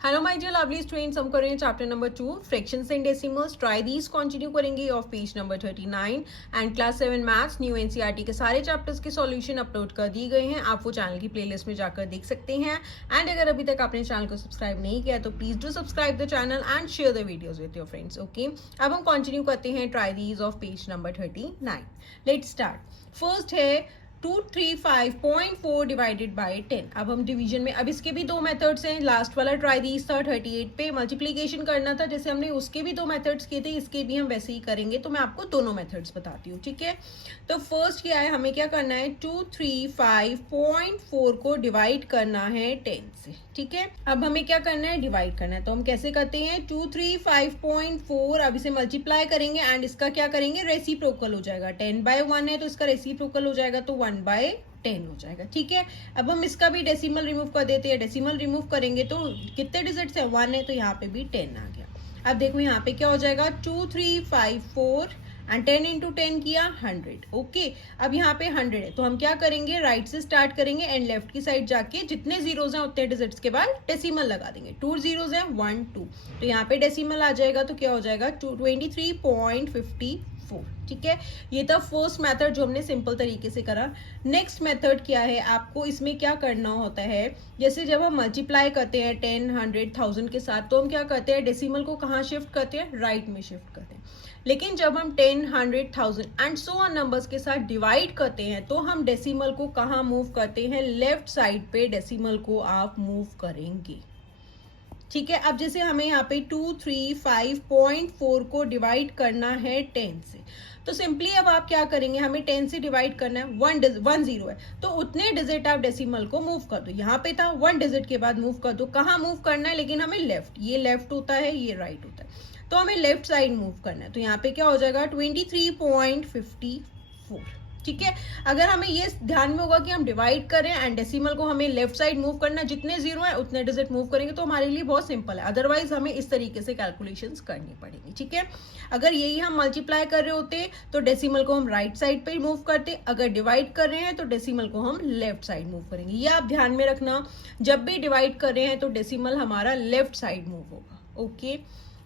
Hello my dear lovely students, हम कर रहे हैं chapter number 2 fractions and decimals. Try these continue करेंगे of page number 39 and class 7 maths new NCERT के सारे चैप्टर्स के सॉल्यूशन अपलोड कर दिए गए हैं। आप वो चैनल की प्लेलिस्ट में जाकर देख सकते हैं। एंड अगर अभी तक आपने चैनल को सब्सक्राइब नहीं किया तो please do subscribe the channel and share the videos with your friends. Okay, अब हम कंटिन्यू करते हैं try these of page number 39। Let's start. First है 235.4 डिवाइडेड बाय 10। अब हम डिवीजन में, अब इसके भी दो मेथड्स हैं। लास्ट वाला ट्राई दीज था 38 पे, मल्टीप्लीकेशन करना था, जैसे हमने उसके भी दो मेथड्स किए थे, इसके भी हम वैसे ही करेंगे। तो मैं आपको दोनों मेथड्स बताती हूँ, ठीक है। तो फर्स्ट क्या है, हमें क्या करना है, 235.4 को डिवाइड करना है 10 से, ठीक है। अब हमें क्या करना है, डिवाइड करना है। तो हम कैसे करते हैं, 235.4, अब इसे मल्टीप्लाई करेंगे एंड इसका क्या करेंगे, रेसिप्रोकल हो जाएगा। 10/1 है तो इसका रेसिप्रोकल हो जाएगा, तो 1/10 हो जाएगा, ठीक है। अब हम इसका भी डेसिमल रिमूव कर देते हैं। डेसिमल रिमूव करेंगे तो कितने डिजिट्स है, 1 है, तो यहाँ पे भी 10 आ गया। अब देखो यहाँ पे क्या हो जाएगा, 2354 एंड 10 इंटू 10 किया 100। ओके, अब यहाँ पे 100 है तो हम क्या करेंगे, राइट से स्टार्ट करेंगे एंड लेफ्ट की साइड जाके जितने जीरोज हैं उतने डिजिट्स के बाद डेसिमल लगा देंगे। 2 जीरोज हैं, 1 2, तो यहाँ पे डेसिमल आ जाएगा तो क्या हो जाएगा, 23.54, ठीक है। ये था फर्स्ट मेथड जो हमने सिंपल तरीके से करा। नेक्स्ट मेथड क्या है, आपको इसमें क्या करना होता है, जैसे जब हम मल्टीप्लाई करते हैं 10 100 1000 के साथ, तो हम क्या करते हैं, डेसिमल को कहाँ शिफ्ट करते हैं, राइट में शिफ्ट करते हैं। लेकिन जब हम 10 100 1000 एंड सो ऑन नंबर्स के साथ डिवाइड करते हैं तो हम डेसिमल को कहाँ मूव करते हैं, लेफ्ट साइड पे डेसिमल को आप मूव करेंगे, ठीक है। अब जैसे हमें यहाँ पे 235.4 को डिवाइड करना है 10 से, तो सिंपली अब आप क्या करेंगे, हमें 10 से डिवाइड करना है, 1 0 है तो उतने डिजिट आप डेसिमल को मूव कर दो। यहाँ पे था 1 डिजिट के बाद मूव कर दो, कहाँ मूव करना है, लेकिन हमें लेफ्ट, ये लेफ्ट होता है, ये राइट होता है, तो हमें लेफ्ट साइड मूव करना है। तो यहाँ पे क्या हो जाएगा, 23.54, ठीक है। अगर हमें ये ध्यान में होगा कि हम डिवाइड करें एंड डेसिमल को हमें लेफ्ट साइड मूव करना, जितने जीरो है उतने डिजिट मूव करेंगे, तो हमारे लिए बहुत सिंपल है। अदरवाइज हमें इस तरीके से कैलकुलेशंस करनी पड़ेगी, ठीक है। अगर यही हम मल्टीप्लाई कर रहे होते तो डेसिमल को हम राइट साइड पे मूव करते, अगर डिवाइड कर रहे हैं तो डेसिमल को हम लेफ्ट साइड मूव करेंगे। ये आप ध्यान में रखना, जब भी डिवाइड कर रहे हैं तो डेसिमल हमारा लेफ्ट साइड मूव होगा। ओके,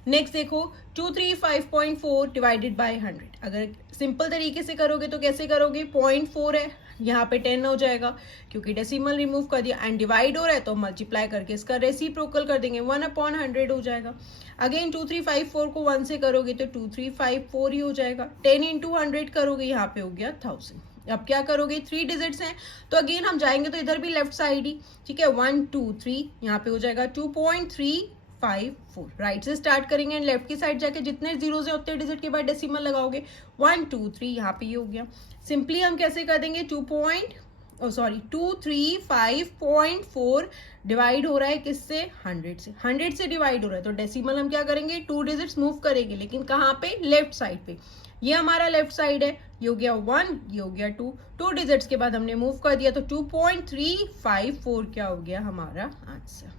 नेक्स्ट देखो, 235.4 डिवाइडेड बाय 100। अगर सिंपल तरीके से करोगे तो कैसे करोगे, 0.4 है, यहाँ पे 10 हो जाएगा क्योंकि डेसिमल रिमूव कर दिया, एंड डिवाइड हो रहा है तो मल्टीप्लाई करके इसका रेसिप्रोकल कर देंगे, 1/100 हो जाएगा। अगेन 2354 को 1 से करोगे तो 2354 ही हो जाएगा। 10 इंटू 100 करोगे, यहाँ पे हो गया 1000। अब क्या करोगे, 3 डिजिट्स हैं तो अगेन हम जाएंगे तो इधर भी लेफ्ट साइड ही, ठीक है। 1 2 3, यहाँ पे हो जाएगा 2.354। राइट से स्टार्ट करेंगे एंड लेफ्ट की साइड जाके जितने जीरोज है उतने डिजिट के बाद डेसिमल लगाओगे, 1 2 3, यहाँ पे ये हो गया। सिंपली हम कैसे कर देंगे, 235.4 डिवाइड हो रहा है किससे, 100 से, 100 से डिवाइड हो रहा है तो डेसिमल हम क्या करेंगे, 2 डिजिट्स मूव करेंगे, लेकिन कहाँ पे, लेफ्ट साइड पे। ये हमारा लेफ्ट साइड है, ये हो गया 1, ये हो गया 2, 2 डिजिट्स के बाद हमने मूव कर दिया तो 2.354 क्या हो गया हमारा आंसर।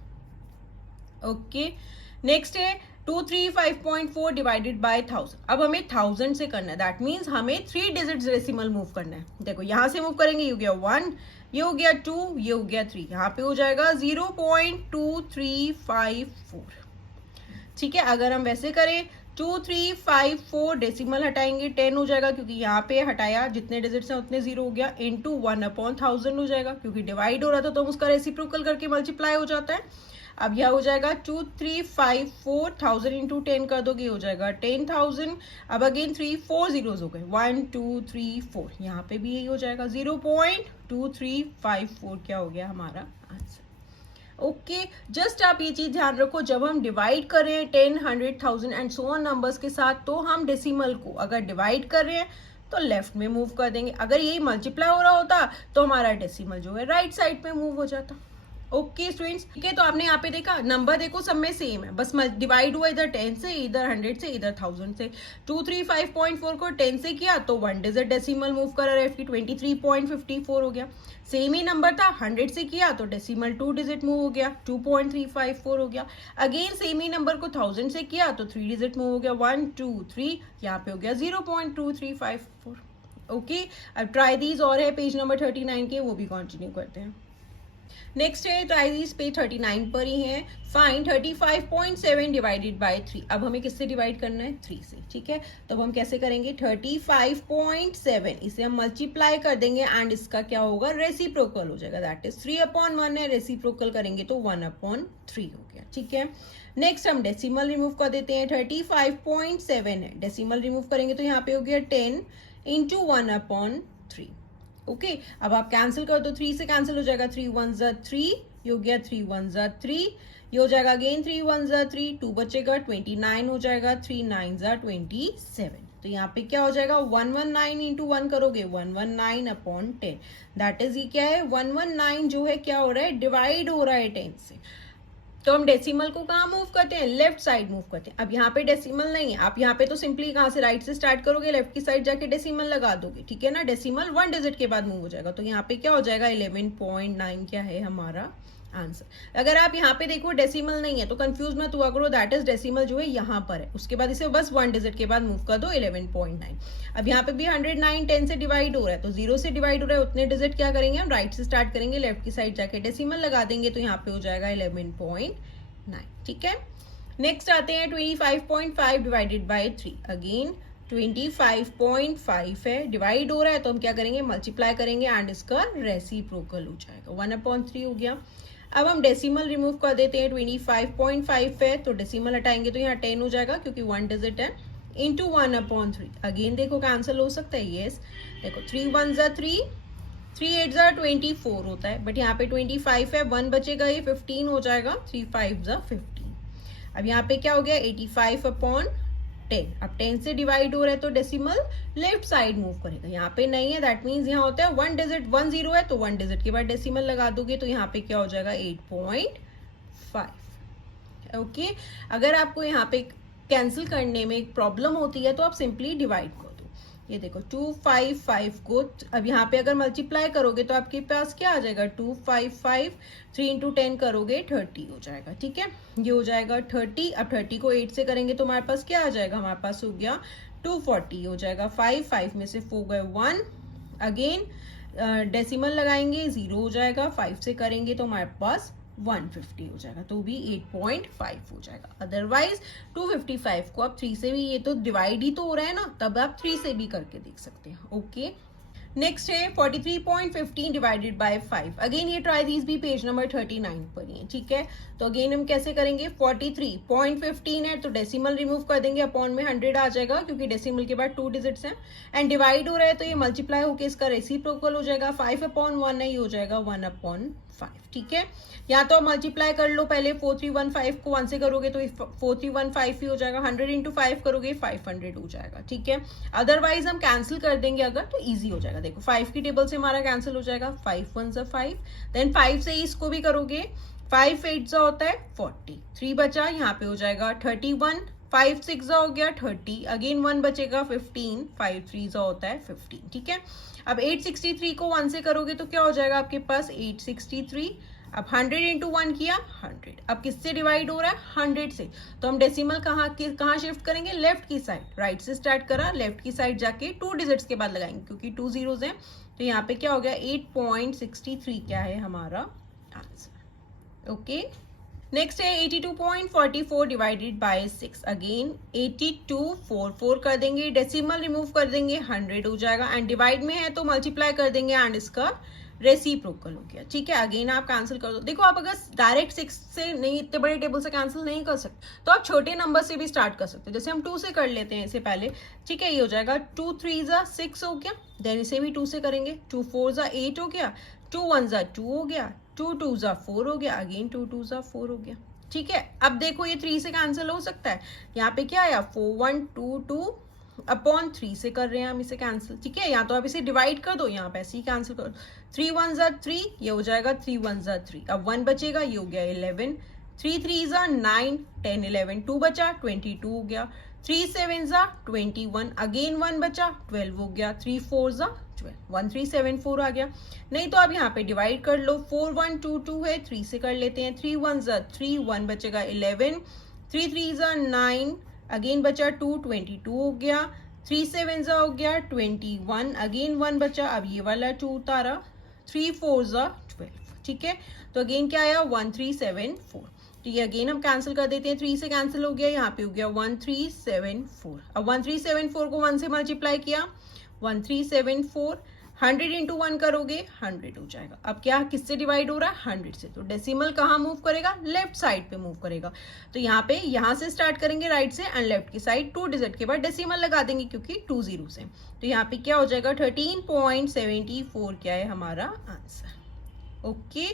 ओके, नेक्स्ट है 235.4 डिवाइडेड बाय 1000। अब हमें 1000 से करना है, दैट मीन्स हमें 3 डिजिट्स डेसिमल मूव करना है। देखो यहाँ से मूव करेंगे, ये हो गया 1, ये हो गया 2, ये हो गया 3, यहाँ पे हो जाएगा 0.2354, ठीक है। अगर हम वैसे करें 2354 डेसिमल हटाएंगे 10 हो जाएगा, क्योंकि यहाँ पे हटाया, जितने डिजिट्स हैं उतने जीरो हो गया, इनटू 1/1000 हो जाएगा, क्योंकि डिवाइड हो रहा था तो हम उसका रेसिप्रोकल करके मल्टीप्लाई हो जाता है। अब यह हो जाएगा 2354, 1000 इंटू 10 कर दोगे, हो जाएगा 10,000। अब अगेन 3 4 जीरोज हो गए, 1 2 3 4, यहाँ पे भी यही हो जाएगा, 0.2354 क्या हो गया हमारा आंसर। ओके, जस्ट आप ये चीज ध्यान रखो, जब हम डिवाइड कर रहे हैं 10 100 1000 एंड सो ऑन नंबर्स के साथ, तो हम डेसिमल को अगर डिवाइड कर रहे हैं तो लेफ्ट में मूव कर देंगे। अगर यही मल्टीप्लाई हो रहा होता तो हमारा डेसिमल जो है राइट साइड पे मूव हो जाता। ओके स्टूडेंट्स, ठीक है। तो आपने यहाँ पे देखा, नंबर देखो सब में सेम है, बस डिवाइड हुआ इधर 10 से, इधर 100 से, इधर 1000 से। 235.4 को 10 से किया तो 1 डिजिट डेसिमल मूव करा, लेफ्ट की 23.54 हो गया। सेम ही नंबर था, 100 से किया तो डेसिमल 2 डिजिट मूव हो गया, 2.354 हो गया। अगेन सेम ही नंबर को 1000 से किया तो 3 डिजिट मूव हो गया, 1 2 3, यहाँ पे हो गया 0.2354। ओके, अब ट्राई दीज और है पेज नंबर 39 के, वो भी कंटिन्यू करते हैं। नेक्स्ट है तो आईज पे 39 पर ही है। Fine 35.7 divided by 3। अब हमें किससे डिवाइड करना है? 3 से। ठीक है, तो अब हम कैसे करेंगे? 35.7 इसे हम मल्टीप्लाई कर देंगे एंड इसका क्या होगा? रेसिप्रोकल हो जाएगा, दैट इज 3/1 है। रेसिप्रोकल करेंगे तो 1/3 हो गया। ठीक है, नेक्स्ट हम डेसिमल रिमूव कर देते हैं। 35.7 है, डेसिमल रिमूव करेंगे तो यहाँ पे हो गया 10 इंटू 1/3। ओके, अब आप कैंसिल कर दो, 3 से कैंसिल हो जाएगा, 3 1 ज़ा 3, ये हो गया 3 1 ज़ा 3, ये हो जाएगा अगेन 3 1 ज़ा 3, 2 बचेगा, 29 हो जाएगा, 3 9 ज़ा 27। तो यहाँ पे क्या हो जाएगा? 119 इंटू 1 करोगे 119/10, दैट इज ये क्या है? 119 जो है क्या हो रहा है? डिवाइड हो रहा है 10 से। तो हम डेसिमल को कहाँ मूव करते हैं? लेफ्ट साइड मूव करते हैं। अब यहाँ पे डेसिमल नहीं है, आप यहाँ पे तो सिंपली कहाँ से? राइट से स्टार्ट करोगे, लेफ्ट की साइड जाके डेसिमल लगा दोगे। ठीक है ना, डेसिमल 1 डिजिट के बाद मूव हो जाएगा। तो यहाँ पे क्या हो जाएगा? 11.9 क्या है हमारा आंसर। अगर आप यहाँ पे देखो डेसिमल नहीं है तो कंफ्यूज मत हुआ करो, दैट इज डेसिमल जो है यहाँ पर है, उसके बाद इसे बस 1 डिजिट के बाद मूव कर दो 11.9। अब यहाँ पे भी 109 10 से डिवाइड हो रहा है, तो 0 से डिवाइड हो रहा है, उतने डिजिट क्या करेंगे हम? राइट से स्टार्ट करेंगे, लेफ्ट की साइड जाके डेसिमल लगा देंगे, तो यहाँ पे हो जाएगा 11.9। ठीक है, नेक्स्ट आते हैं 25.5 डिवाइडेड बाय 3। अगेन 25.5 है, डिवाइड हो रहा है तो हम क्या करेंगे? मल्टीप्लाई करेंगे एंड इसका रेसिप्रोकल हो जाएगा, 1/3 हो गया। अब हम डेसिमल रिमूव कर देते हैं। 25.5 है तो डेसिमल हटाएंगे तो यहाँ 10 हो जाएगा क्योंकि 1 डिजिट है, इंटू 1/3। अगेन देखो कैंसिल हो सकता है, यस। देखो 3 1 ज़ा 3, 3 8 ज़ा 24 होता है, बट यहाँ पे 25 है, 1 बचेगा, ये 15 हो जाएगा, 3 5 ज़ा 15। अब यहाँ पे क्या हो गया? 85/10। अब 10 से डिवाइड हो रहा है तो डेसिमल लेफ्ट साइड मूव करेगा, यहाँ पे नहीं है, दैट मीन्स यहाँ होता है 1 डिजिट, 1 0 है तो 1 डिजिट के बाद डेसिमल लगा दोगे, तो यहाँ पे क्या हो जाएगा? 8.5। ओके, अगर आपको यहाँ पे कैंसिल करने में एक प्रॉब्लम होती है तो आप सिंपली डिवाइड कर दो। ये देखो 255 को अब यहाँ पे अगर मल्टीप्लाई करोगे तो आपके पास क्या आ जाएगा? 255, 3 इंटू 10 करोगे 30 हो जाएगा। ठीक है, ये हो जाएगा 30। अब 30 को 8 से करेंगे तो हमारे पास क्या आ जाएगा? हमारे पास हो गया 240 हो जाएगा। 5 में से 4 गए 1, अगेन डेसिमल लगाएंगे 0 हो जाएगा, 5 से करेंगे तो हमारे पास 150 हो जाएगा, तो भी 8.5 हो जाएगा। अदरवाइज 255 को आप 3 से भी, ये तो डिवाइड ही तो हो रहा है ना, तब आप 3 से भी करके देख सकते हैं। ओके, नेक्स्ट है 43.15 डिवाइडेड बाय 5। अगेन ये ट्राई दीज भी पेज नंबर 39 पर ही है। ठीक है, तो अगेन हम कैसे करेंगे? 43.15 है तो डेसिमल रिमूव कर देंगे, अपॉन में 100 आ जाएगा क्योंकि डेसिमल के बाद 2 डिजिट्स हैं, एंड डिवाइड हो रहा है तो ये मल्टीप्लाई होकर इसका रेसिप्रोकल हो जाएगा। 5/1 है, ये हो जाएगा 1/5। ठीक है, या तो मल्टीप्लाई कर लो पहले, 4315 को 1 से करोगे तो 4315 ही हो जाएगा, 100 इंटू 5 करोगे 500 हो जाएगा। ठीक है, अदरवाइज हम कैंसिल कर देंगे अगर तो इजी हो जाएगा। देखो 5 की टेबल से हमारा कैंसिल हो जाएगा, 5 1 ज़ा 5, देन 5 से इसको भी करोगे, 5 8 ज़ा होता है 40, 3 बचा, यहाँ पे हो जाएगा 31, 5 6 ज़ा हो गया 30, अगेन 1 बचेगा 15, 5 3 ज़ा होता है 15। ठीक है, अब 863 को 1 से करोगे तो क्या हो जाएगा आपके पास? 863। अब 100 इंटू 1 किया 100। अब किससे डिवाइड हो रहा है? 100 से, तो हम डेसिमल कहाँ शिफ्ट करेंगे? लेफ्ट की साइड। राइट से स्टार्ट करा, लेफ्ट की साइड जाके 2 डिजिट्स के बाद लगाएंगे क्योंकि 2 zeros हैं, तो यहाँ पे क्या हो गया? 8.63 क्या है हमारा आंसर। ओके, नेक्स्ट है 82.44 डिवाइडेड बाय 6। अगेन 8244 कर देंगे, डेसिमल रिमूव कर देंगे, 100 हो जाएगा, एंड डिवाइड में है तो मल्टीप्लाई कर देंगे एंड इसका रेसिप्रोकल हो गया। ठीक है, अगेन आप कैंसिल कर दो। देखो आप अगर डायरेक्ट 6 से नहीं, इतने बड़े टेबल से कैंसिल नहीं कर सकते तो आप छोटे नंबर से भी स्टार्ट कर सकते हो, जैसे हम 2 से कर लेते हैं इससे पहले। ठीक है, ये हो जाएगा 2 3 ज़ा 6 हो गया, देन इसे भी 2 से करेंगे, 2 4 ज़ा 8 हो गया, 2 1 ज़ा 2 हो गया, 2 2 ज़ा 4 हो गया, अगेन 2 2 ज़ा 4 हो गया। ठीक है, अब देखो ये 3 से कैंसिल हो सकता है, यहाँ पे क्या आया? 4 1 2 2 अपॉन 3 से कर रहे हैं हम इसे कैंसिल। ठीक है, या तो आप इसे डिवाइड कर दो, यहाँ पे ऐसे ही कैंसिल कर दो, 3 1 ज़ा 3, ये हो जाएगा 3 1 ज़ा 3, अब 1 बचेगा, ये हो गया 11, 3 3 ज़ा 9, 10 11, 2 बचा 22 हो गया, 3 7 ज़ा 21, अगेन 1 बचा 12 हो गया, 3 4 ज़ा 12, 1374 आ गया। नहीं तो आप यहाँ पे डिवाइड कर लो, 4 1 2 2 है, 3 से कर लेते हैं, 3 1 ज़ा 3, 1 बचेगा 11, 3 3 ज़ा 9, अगेन बचा 2 22 हो गया, 3 7 ज़ा हो गया 21, अगेन 1 बचा, अब ये वाला 2 उतारा, 3 4 ज़ा 12, ठीक है। तो अगेन क्या आया 1374, तो ये अगेन हम कैंसिल कर देते हैं, 3 से कैंसिल हो गया, यहाँ पे हो गया 1374। अब 1374 को 1 से मल्टीप्लाई किया, 1374, 100 इंटू 1 करोगे 100 हो जाएगा। अब क्या किससे डिवाइड हो रहा है, 100 से, तो डेसिमल कहाँ मूव करेगा, लेफ्ट साइड पे मूव करेगा। तो यहाँ पे यहाँ से स्टार्ट करेंगे राइट से, एंड लेफ्ट की साइड 2 डिजिट के बाद डेसिमल लगा देंगे क्योंकि 2 जीरो से। तो यहाँ पे क्या हो जाएगा 13.74 क्या है हमारा आंसर। ओके,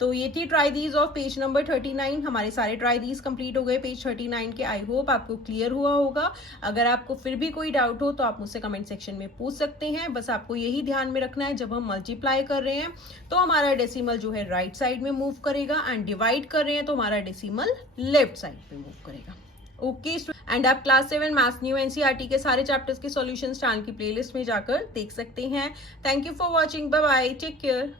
तो ये थी try these of page number 39। हमारे सारे ट्राई दीज कंप्लीट हो गए पेज 39 के। आई होप आपको क्लियर हुआ होगा। अगर आपको फिर भी कोई डाउट हो तो आप मुझसे कमेंट सेक्शन में पूछ सकते हैं। बस आपको यही ध्यान में रखना है, जब हम मल्टीप्लाई कर रहे हैं तो हमारा डेसिमल जो है राइट साइड में मूव करेगा, एंड डिवाइड कर रहे हैं तो हमारा डेसिमल लेफ्ट साइड पे मूव करेगा। ओके, एंड आप क्लास 7 मैथ्स न्यू एनसीईआरटी के सारे चैप्टर्स के सॉल्यूशंस चैनल की प्लेलिस्ट में जाकर देख सकते हैं। Thank you for watching, bye bye, take care.